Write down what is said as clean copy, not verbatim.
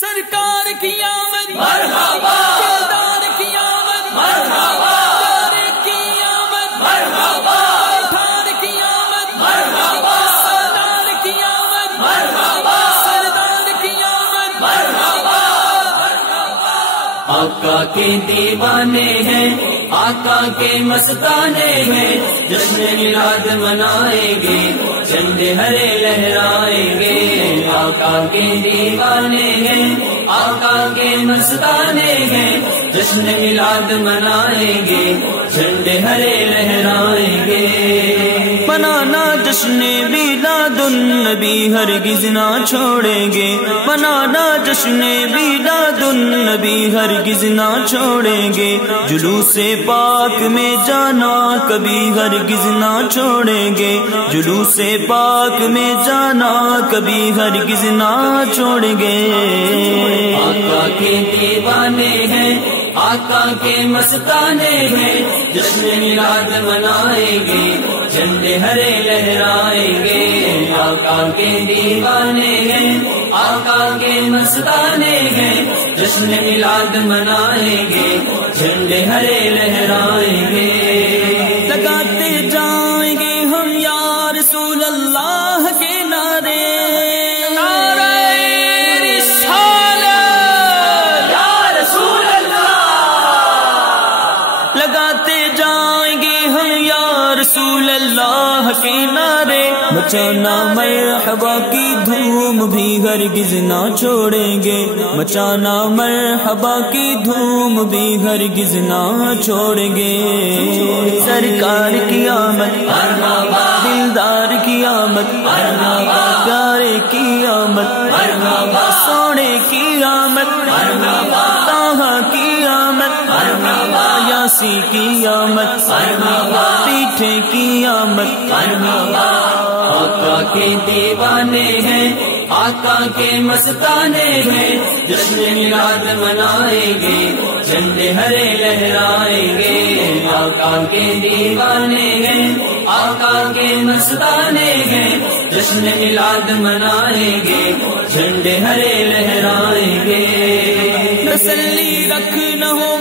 سرکار کی آمد مرحبا، دلدار کی آمد مرحبا، پیارے کی آمد مرحبا، ٹھار کی آمد مرحبا، سردار کی آمد مرحبا، سردار کی آمد مرحبا۔ آقا کے دیوانے ہیں، آقا کے مستانے ہیں، جشن میلاد منائیں گے، جھنڈے ہرے لہرائیں گے۔ آقا کے دیوانے ہیں، آقا کے مستانے ہیں، جشن میلاد منائیں گے، جھنڈے ہرے لہرائیں گے۔ منانا جشن میلاد النبی ہرگز نہ چھوڑیں گے، منانا جشن میلاد النبی ہرگز نہ چھوڑیں گے، جلوس پاک میں جانا کبھی ہرگز نہ چھوڑیں گے، جلوس پاک میں جانا کبھی ہرگز نہ چھوڑیں گے۔ آقا کے دیوانے ہیں، آقا کے مستانے ہیں، جشن میلاد منائیں گے، جھنڈے ہرے لہرائیں گے۔ آقا کے دیوانے ہیں، آقا کے مستانے ہیں، جشن میلاد منائیں گے، جھنڈے ہرے لہرائیں گے۔ لگاتے جائیں گے ہم یا رسول اللہ کے نعرے، لگاتے جائیں گے ہم یا رسول اللہ کے نعرے، مچانا مرحبا کی دھوم بھی ہرگز نہ چھوڑیں گے، مچانا مرحبا کی دھوم بھی ہرگز نہ چھوڑیں گے۔ سرکار کی آمد مرحبا، دلدار کی آمد مرحبا، پیارے کی آمد مرحبا، سونے کی آمد مرحبا، طٰہٰ کی آمد مرحبا، یاسی کی آمد مرحبا، پیٹھے کی آمد مرحبا۔ آقا کے دیوانے ہیں، آقا کے مستانے ہیں، جشن میلاد منائیں گے، جھنڈے ہرے لہرائیں گے۔ آقا کے دیوانے ہیں، آقا کے مستانے ہیں، جشن میلاد منائیں گے، جھنڈے ہرے لہرائیں گے۔ تسلی رکھنا ہو